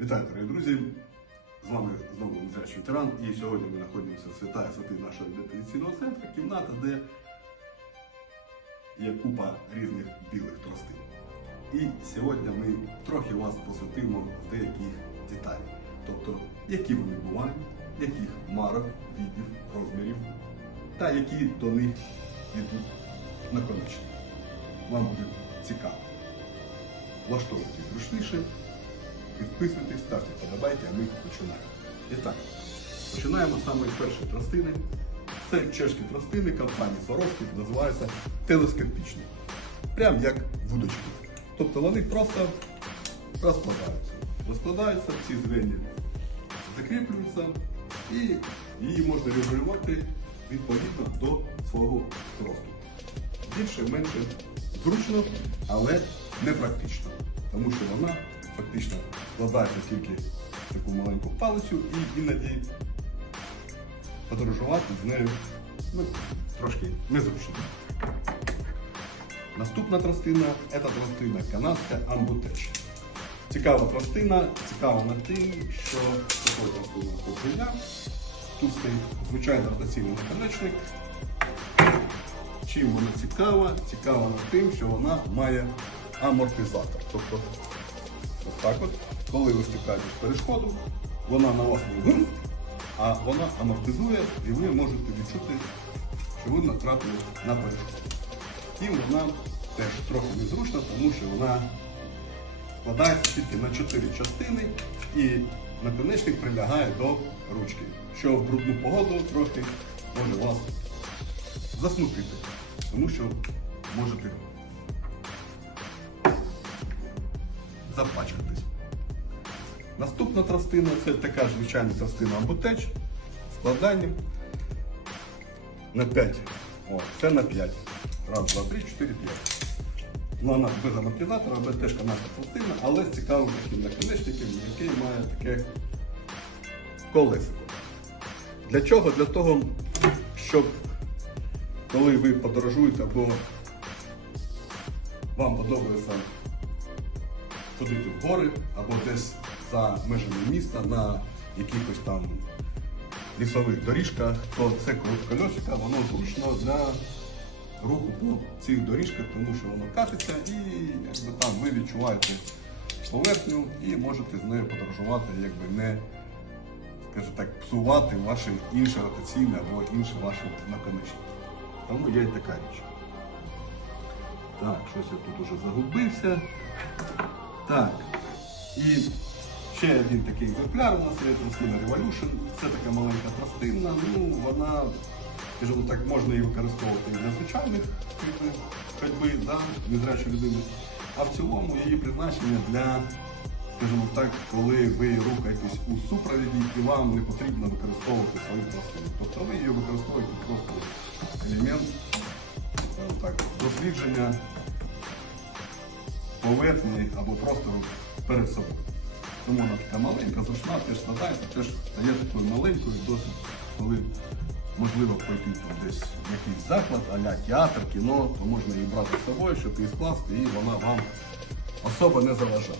Вітаю, дорогі друзі! З вами знову Незрячий ветеран. І сьогодні ми знаходимося в святая святи нашого реабілітаційного центру, кімната, де є купа різних білих тростин. І сьогодні ми трохи вас посвятимо в деяких деталей. Тобто, які вони бувають, яких марок, видів, розмірів, та які до них йдуть наконечні. Вам буде цікаво. Влаштовуйтесь зручніше. Підписуйтесь, ставте вподобайки, а ми починаємо. І так, починаємо з першої тростини. Це чешські тростини компанії Swarovski, називаються телескопічні. Прям як вудочки. Тобто вони просто розкладаються. Розкладаються, ці звені закріплюються і її можна регулювати відповідно до свого зросту. Більше, менше зручно, але не практично. Тому що вона фактично складається тільки в таку маленьку палицю і іноді подорожувати з нею ну, трошки незручно. Наступна тростина це тростина канадська амбутеч. Цікава тростина, цікава над тим, що такою тростиною купрення. Тут стоїть звичайно ротаційний наконечник. Чим вона цікава? Цікава над тим, що вона має амортизатор. Тобто, ось так от, коли ви стикаєте з перешкоду, вона на вас не гм, а вона амортизує і ви можете відчути, що ви натрапили на перешкоду. І вона теж трохи незручна, тому що вона складається тільки на 4 частини і наконечник прилягає до ручки, що в брудну погоду трохи може вас засмутити, тому що можете запачкатись. Наступна тростина це така звичайна тростина амбутеч з складанням на 5. О, це на 5. Раз, два, три, чотири, п'ять. Вона без амортизатора, без теж канатна тростина, але з цікавим таким наконечником, який має таке колесико. Для чого? Для того, щоб коли ви подорожуєте або вам подобається ходити в гори або десь за межами міста на якихось там лісових доріжках, то це колесика, воно зручно для руху по цих доріжках, тому що воно катиться і якби там ви відчуваєте поверхню і можете з нею подорожувати, якби не скажімо так, псувати ваші інші ротаційні або інші ваші наконечники. Тому є і така річ. Так, щось я тут уже загубився. Так. І ще один такий екземпляр у нас є тростина Revolution. Це така маленька тростина. Ну, вона, скажімо так, можна її використовувати для звичайних ходьби, да, незрячої людини. А в цілому її призначення для, скажімо так, коли ви рухаєтесь у супровіді і вам не потрібно використовувати свою тростину. Тобто ви її використовуєте просто елемент скажімо так, дослідження поверхні або просто перед собою. Тому вона така маленька, зручна, теж складається, теж стає такою маленькою, досить, коли можливо пойти там десь в якийсь заклад, а-ля театр, кіно, то можна її брати з собою, щоб її скласти, і вона вам особо не заважає.